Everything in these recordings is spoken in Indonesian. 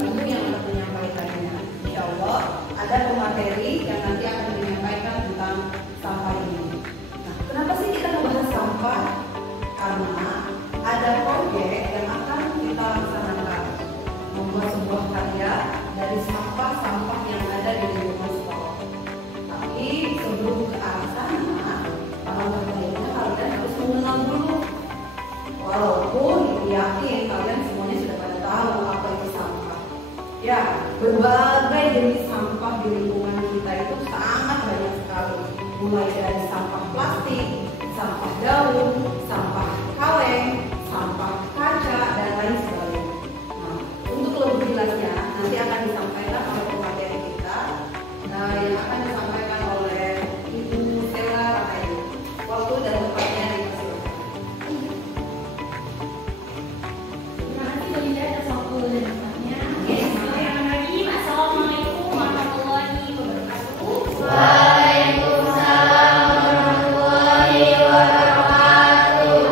Ibu yang akan menyampaikannya. Insya Allah ada pemateri yang nanti akan menyampaikan tentang sampah ini. Nah, kenapa sih kita membahas sampah? Karena ada proyek yang akan kita laksanakan, membuat sebuah karya dari sampah-sampah yang ada di lingkungan sekolah. Tapi sebelum ke arah sana, alhamdulillah kalian harus mengenal dulu. Walaupun yakin kalian semuanya sudah pada tahu apa itu sampah. Ya, berbagai jenis sampah di lingkungan kita itu sangat banyak sekali. Mulai dari sampah plastik, sampah daun, sampah kaleng, sampah kaca, dan lain sebagainya. Nah, untuk lebih jelasnya nanti akan disampaikan oleh pemateri kita yang akan disampaikan oleh Ibu Stella Rahayu. Waktu dan tempatnya dipersilakan. Terima kasih Bu Linda atas waktu dan tempatnya. Oke, selamat pagi. Assalamualaikum warahmatullahi wabarakatuh. Waalaikumsalam warahmatullahi wabarakatuh.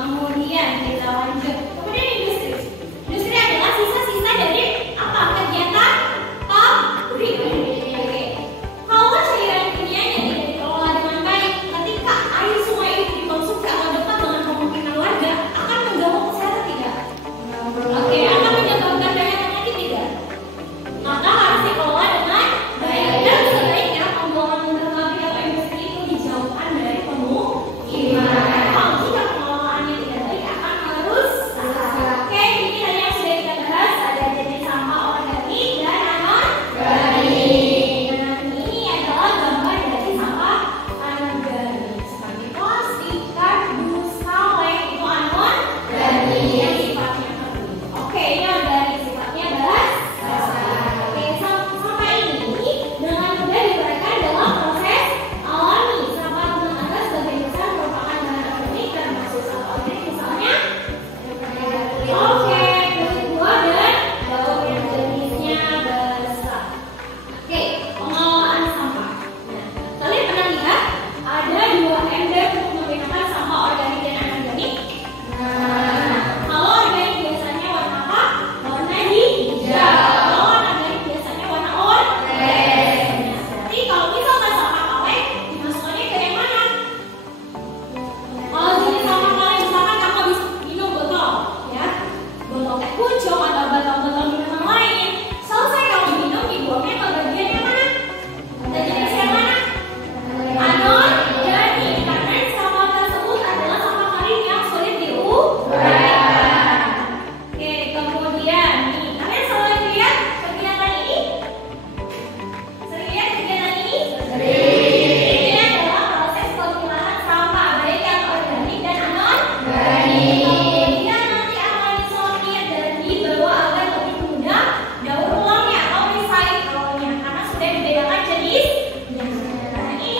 Kemudian kita lanjut. Kemudian industri. Industri adalah sisa-sisa dari apa? Kegiatan pabrik. Oke. Kalau cairan kimia yang tidak dikelola dengan baik, ketika air sungai itu dikonsumsi atau dekat dengan pemukiman warga, akan mengganggu kesehatan tidak? Oke, akan menyebabkan banyak penyakit tidak? Maka harus dikelola dengan baik. Dan sebaiknya pembuangan limbah pabrik atau industri itu dijauhkan dari pemukiman. Kalau jika pengelolaannya tidak baik, akan merusak. Oke, ini hanya yang sudah kita bahas. Ada jenis sampah organik dan anorganik. Dan ini adalah gambar dari sampah anorganik seperti plastik, kardus, kaleng itu anorganik yang sifatnya kering. Oke, ini organik sifatnya basah. Oke, sampah ini dengan mudah diuraikan dalam proses alami. Sampah rumah tangga sebagian besar merupakan bahan organik termasuk sampah organik misalnya. Oke, kulit buah dan daun yang jenisnya basah. Oke, pengelolaan sampah. Nah, kalian pernah lihat ada dua ember untuk membedakan sampah organik dan anorganik? Nah, kalau organik biasanya warna apa? Warna hijau. Kalau anorganik biasanya warna oranye. Berarti kalau misalkan sampah kaleng, dimasukkannya ke yang mana? Kalau jenis sampah kaleng, misalkan kamu habis minum botol, ya, botol teh pucuk atau botol-botol minuman lain, selesai kamu minum, dibuangnya ke bagian yang mana? Ke jenis yang mana? Anorganik, karena sampah tersebut adalah sampah kering yang sulit diuraikan. Oke, kemudian nih, kalian sering lihat kegiatan ini? Sering lihat kegiatan ini? Ini adalah proses pemilahan sampah baik yang organik dan anorganik. Kemudian nanti akan disortir dan dibawa agar lebih mudah daur ulangnya atau recycle-nya karena sudah dibedakan jenisnya. Nah, ini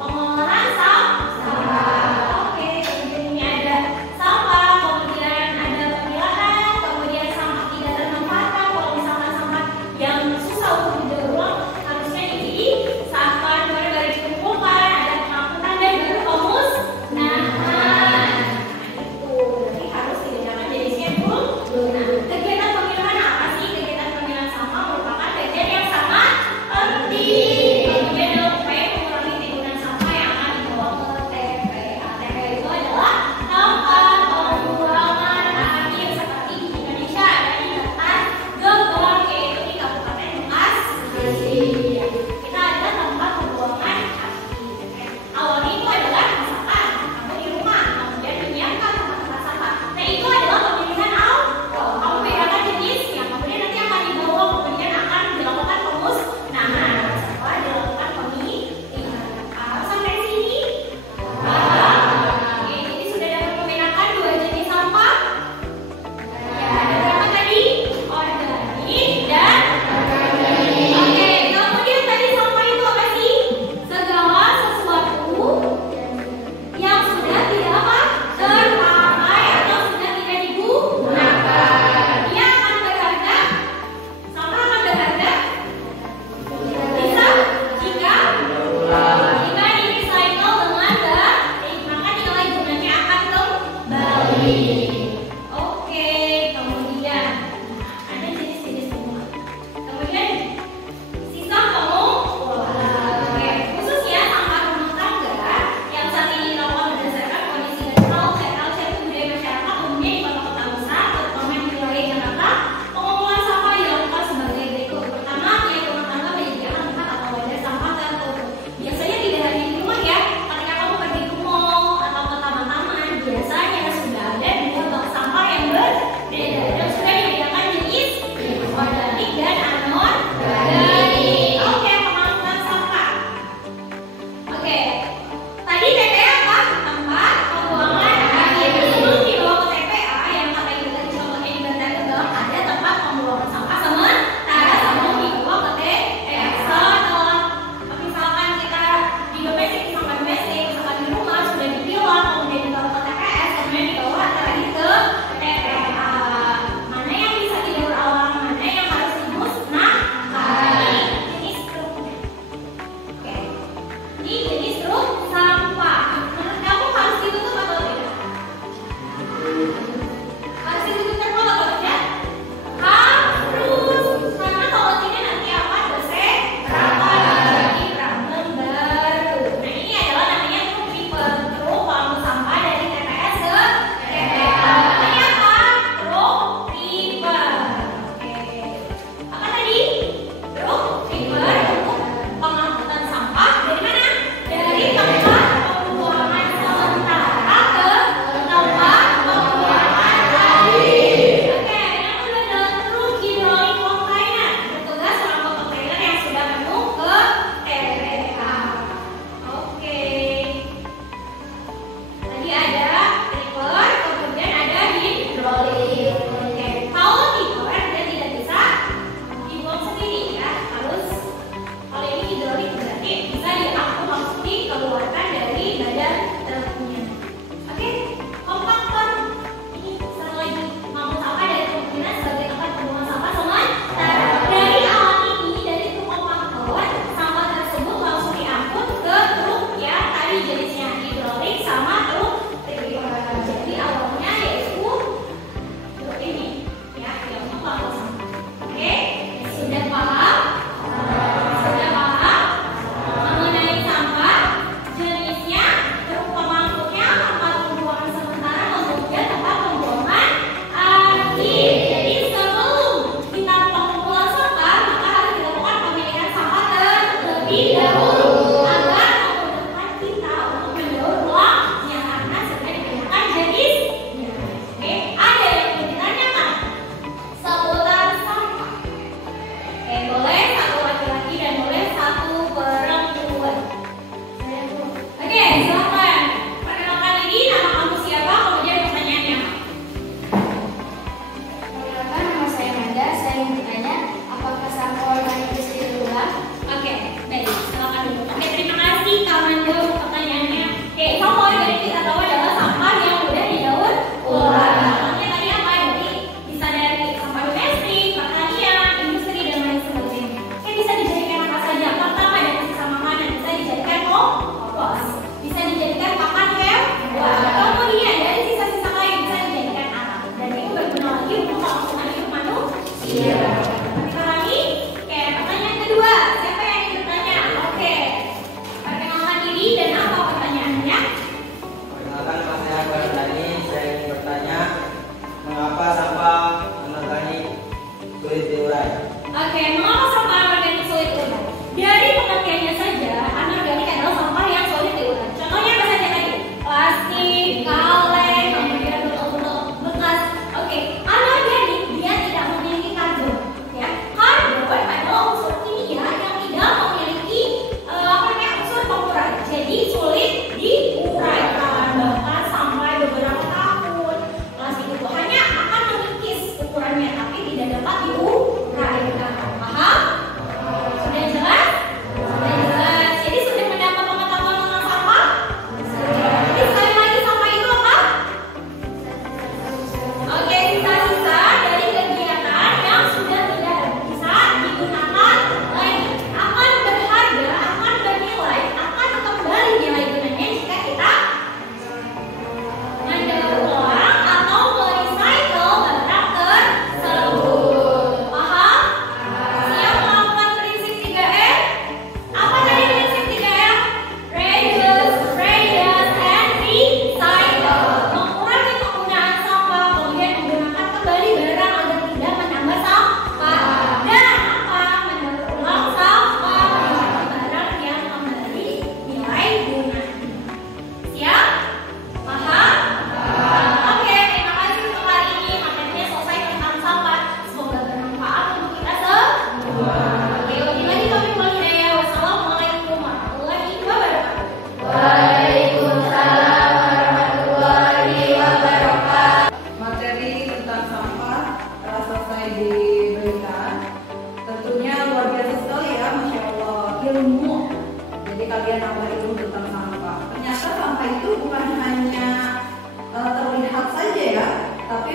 pengolahan sampah. Oke, kemudian ini ada sampah, kemudian ada pemilahan, kemudian sampah tidak termanfaatkan. Kalau misalkan sampah yang susah untuk didaur ulang, harusnya dipisahkan, baru dikumpulkan, ada pengangkutan dan baru pemusnahan. Itu berarti harus dibedakan jenisnya dulu. Nah, kegiatan pemilahan apa sih? Kegiatan pemilahan sampah merupakan kegiatan yang sangat penting. Kemudian dalam upaya mengurangi timbunan sampah yang akan dibawa ke TPA. TPA itu adalah tempat pembuangan akhir seperti di Indonesia ada di Bantar Gebang, yaitu di Kabupaten Bekasi. Kita ada tempat pembuangan akhir. Awalnya itu adalah misalkan kamu di rumah, kemudian menyiapkan tempat sampah. Nah, itu adalah pemilihan awal. Kamu bedakan jenisnya, kemudian nanti akan dibawa, kemudian akan dilakukan pemusnahan. Setelah dilakukan pemilihan. Sampai sini? Oke, jadi sudah dapat membedakan dua jenis sampah. Ya, ada berapa tadi? Organik dan anorganik. Oke, kemudian tadi sampah itu apa sih? Segala sesuatu yang sudah tidak apa? Terpakai atau sudah tidak digunakan. Dia akan berharga. Sampah akan berharga. Bisa jika di recycle dengan baik, maka nilai gunanya akan kembali. Oke, kemudian ada jenis-jenis bunga. Kemudian sisa pengumpulan. Oke, khususnya sampah rumah tangga yang saat ini dilakukan berdasarkan kondisi dan culture itu budaya masyarakat umumnya di kota-kota besar, terutama di wilayah Jakarta. Pengumpulan sampah dilakukan sebagai berikut. Pertama, tiap rumah tangga menyediakan tempat atau wadah sampah tertutup. Biasanya tidak hanya di rumah ya, ketika kamu pergi ke mall atau ke taman-taman, biasanya sudah ada dua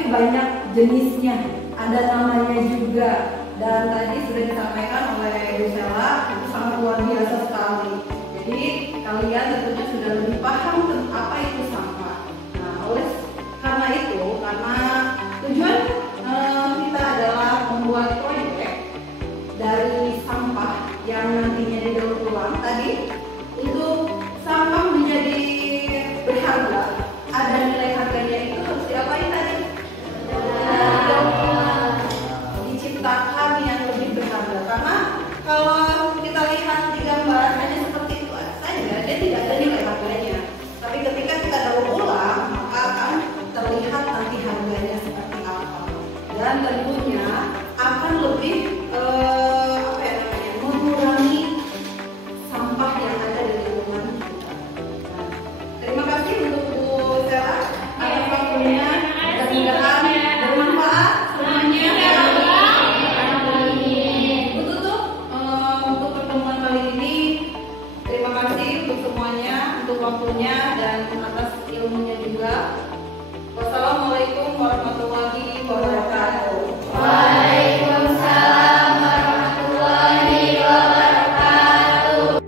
banyak jenisnya, ada namanya juga. Dan tadi sudah disampaikan oleh Bu Sela, itu sangat luar biasa sekali. Jadi kalian tentunya sudah lebih paham tentang apa itu sampah. Nah, karena itu, karena tujuan kita adalah membuat proyek dari sampah yang nantinya didaur ulang tadi, untuk sampah menjadi berharga, ada nilai harganya itu harus diapain tadi? Diciptakan yang lebih berharga. Karena kalau kita lihat di gambar hanya seperti itu saja, dia tidak ada nilai harganya. Tapi ketika kita daur ulang, maka akan terlihat nanti harganya seperti apa. Dan tentunya akan lebih mengurangi sampah yang ada di lingkungan kita. Nah, terima kasih untuk Bu Sela atas waktunya. Mudah-mudahan bermanfaat semuanya. Untuk pertemuan kali ini, terima kasih untuk semuanya, untuk waktunya dan atas ilmunya juga. Wassalamualaikum warahmatullahi wabarakatuh. Waalaikumsalam warahmatullahi wabarakatuh.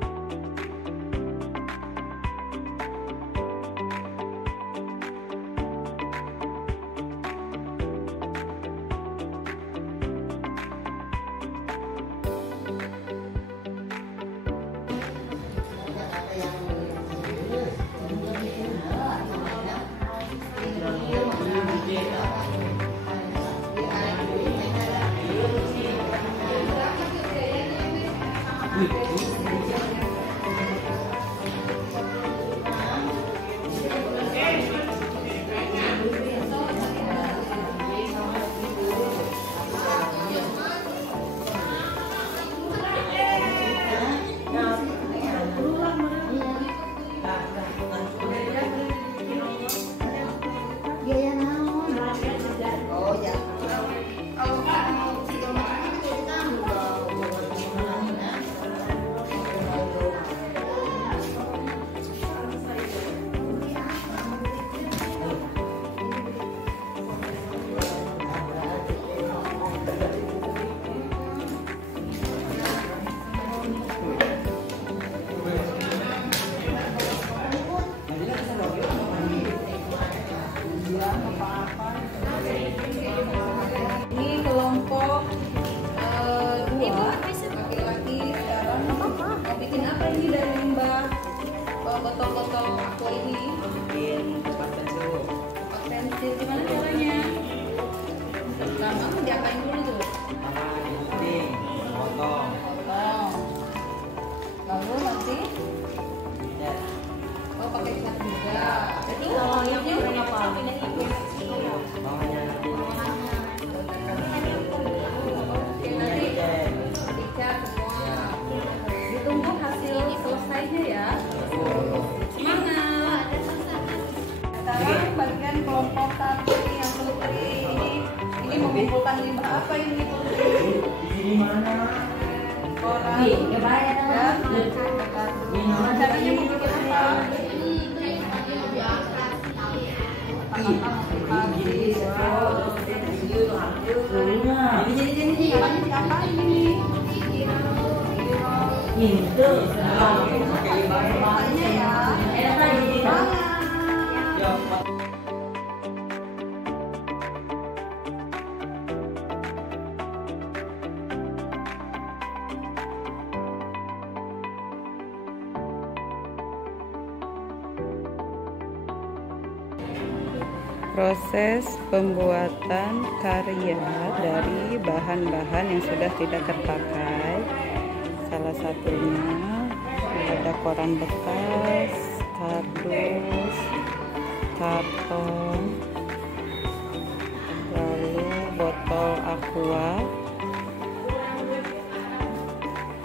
Ini kelompok dua laki-laki. Sekarang mau bikin apa ini dari limbah botol-botol aqua ini? Bikin tempat pensil. Tempat pensil, gimana caranya? Pertama mau diapain dulu tuh? Sama digunting, potong. Potong. Lalu nanti Ya, pakai cat juga. Jadi kalau yang warna apa? bawahnya nanti Oke, nanti dicat semua. Ditunggu hasil selesainya ya. Semangat. Sekarang bagian kelompok satu yang Putri ini mengumpulkan limbah apa ini Putri? di sini mana? Koran. Ya bayar. Caranya mau bikin apa? Jadi apa ini? Itu Makanya ya. Semangat. Proses pembuatan karya dari bahan-bahan yang sudah tidak terpakai, salah satunya ada koran bekas, kardus, karton, lalu botol aqua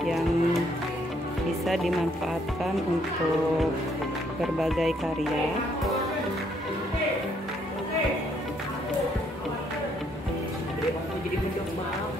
yang bisa dimanfaatkan untuk berbagai karya. jadi bentuk maaf.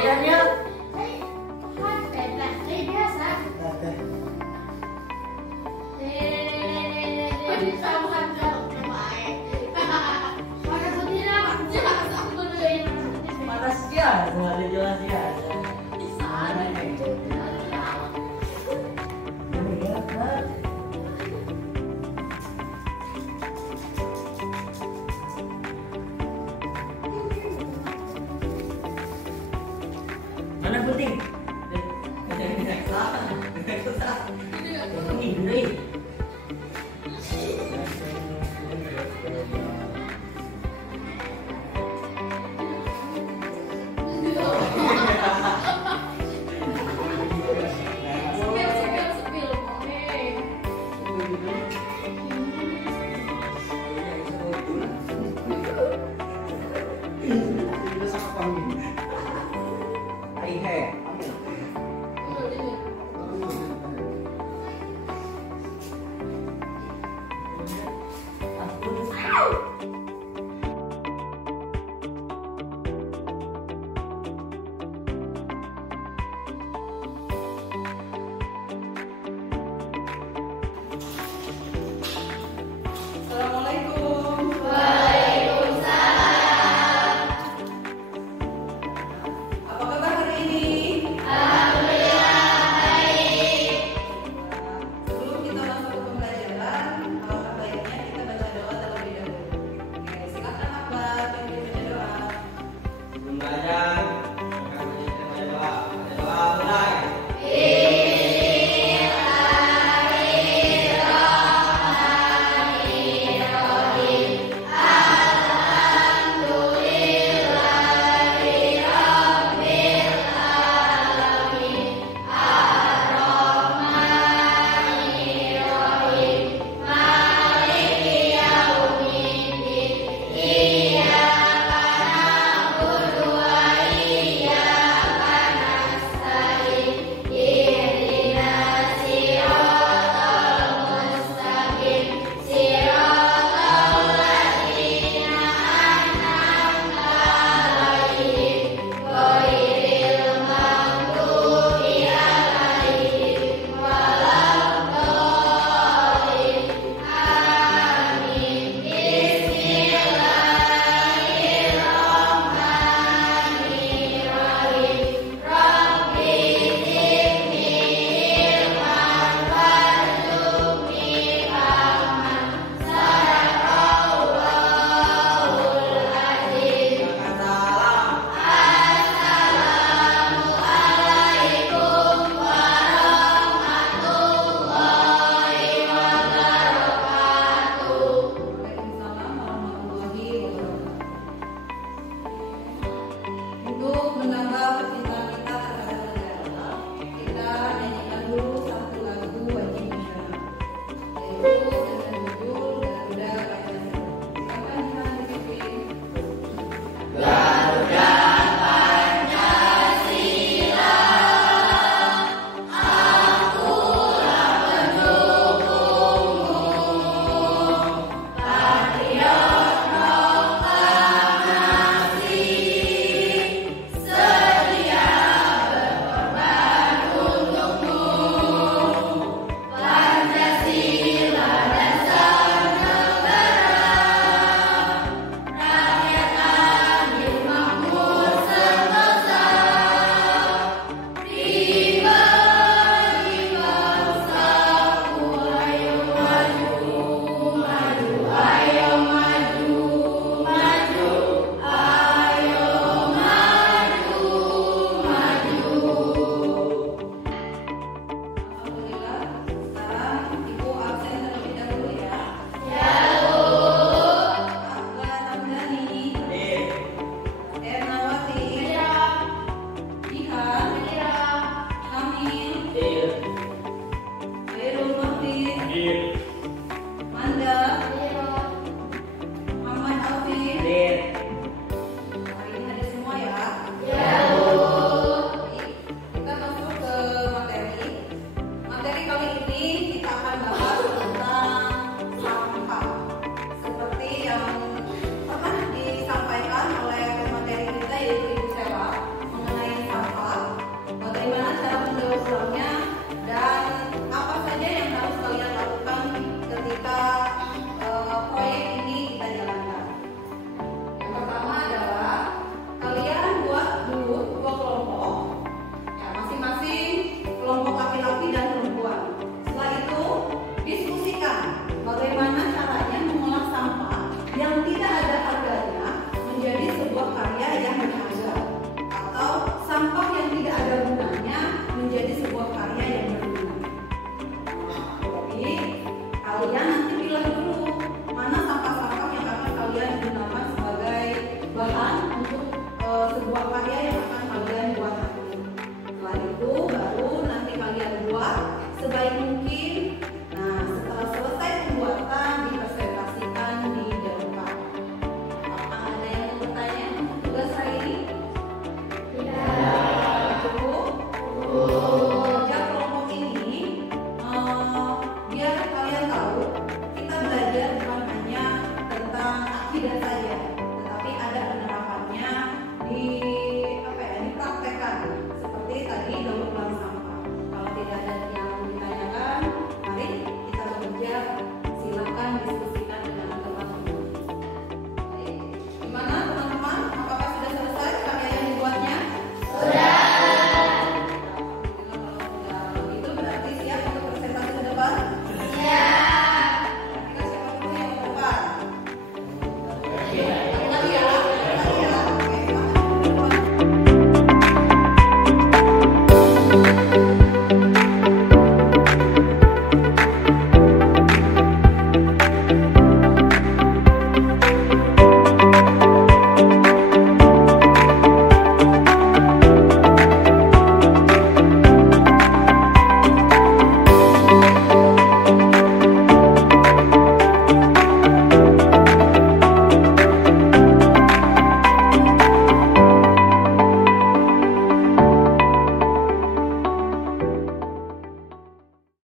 bedanya. Panas ya, nggak ada jelas ya. Mana putih? Ini,